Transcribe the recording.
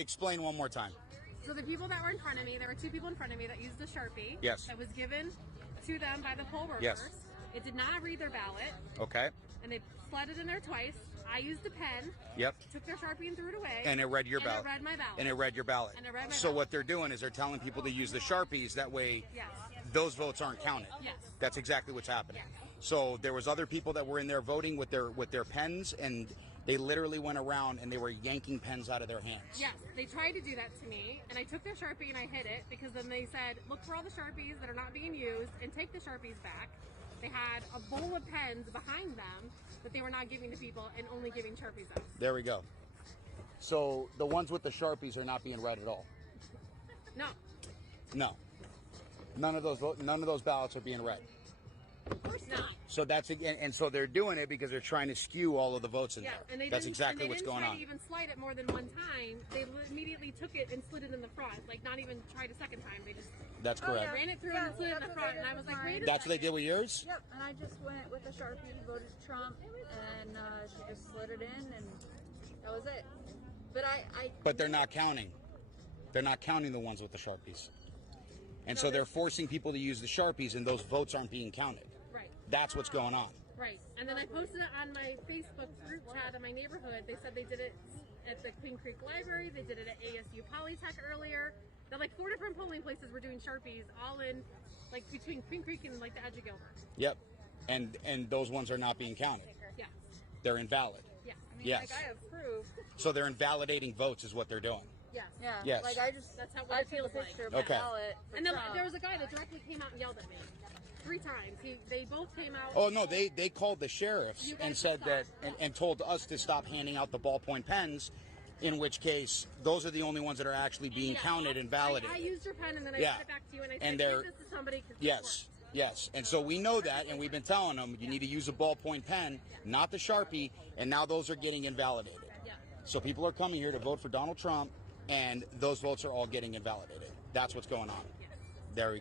explain one more time. So the people that were in front of me, there were 2 people in front of me that used a Sharpie. Yes. That was given to them by the poll workers. Yes. It did not read their ballot. Okay. And they slid it in there twice. I used a pen. Yep. Took their Sharpie and threw it away. And it read your ballot. And it read my ballot. And it read your ballot. And it read my so ballot. what they're doing is they're telling people to use the Sharpies. That way, Yes. those votes aren't counted. Yes. That's exactly what's happening. Yes. So there was other people that were in there voting with their pens, and they literally went around and they were yanking pens out of their hands. Yes, they tried to do that to me, and I took their Sharpie and I hid it because then they said, look for all the Sharpies that are not being used and take the Sharpies back. They had a bowl of pens behind them that they were not giving to people and only giving Sharpies out. There we go. So the ones with the Sharpies are not being read at all. No. No. None of those ballots are being read. Of course not. So that's and so they're doing it because they're trying to skew all of the votes in there. And That's exactly what's going on. They didn't try to even slide it more than one time. They immediately took it and slid it in the front. Like, not even tried a second time. They just That's correct. ran it through and slid it in the front. And I was like, wait a That's what they second. did with yours? Yep, and I just went with a Sharpie, voted Trump, and she just slid it in, and that was it. But But they're not counting. They're not counting the ones with the Sharpies. And so they're forcing people to use the Sharpies, and those votes aren't being counted. Right. That's what's going on. Right. And then I posted it on my Facebook group chat in my neighborhood. They said they did it at the Queen Creek Library. They did it at ASU Polytech earlier. They're like 4 different polling places were doing Sharpies, all in, like, between Queen Creek and, like, the edge of Gilbert. Yep. And those ones are not being counted. Yeah. They're invalid. Yeah. I mean, Yes. like, I have proof. So they're invalidating votes is what they're doing. Yes. Yeah. Yes. Like, That's how I it took a feels like. picture of Okay. my ballot for And then Trump. there was a guy that directly came out and yelled at me 3 times. They both came out. Oh, no, they called the sheriffs You guys and said that, stop. and told us to stop handing out the ballpoint pens, in which case, those are the only ones that are actually being Yeah. counted and validated. I used your pen and then I Yeah. sent it back to you and I And said, they're- give this to somebody. 'Cause this Yes, works. yes. And so we know that, and we've been telling them, you need to use a ballpoint pen, not the Sharpie, and now those are getting invalidated. Yeah. So people are coming here to vote for Donald Trump, and those votes are all getting invalidated. That's what's going on. Yes. There we go.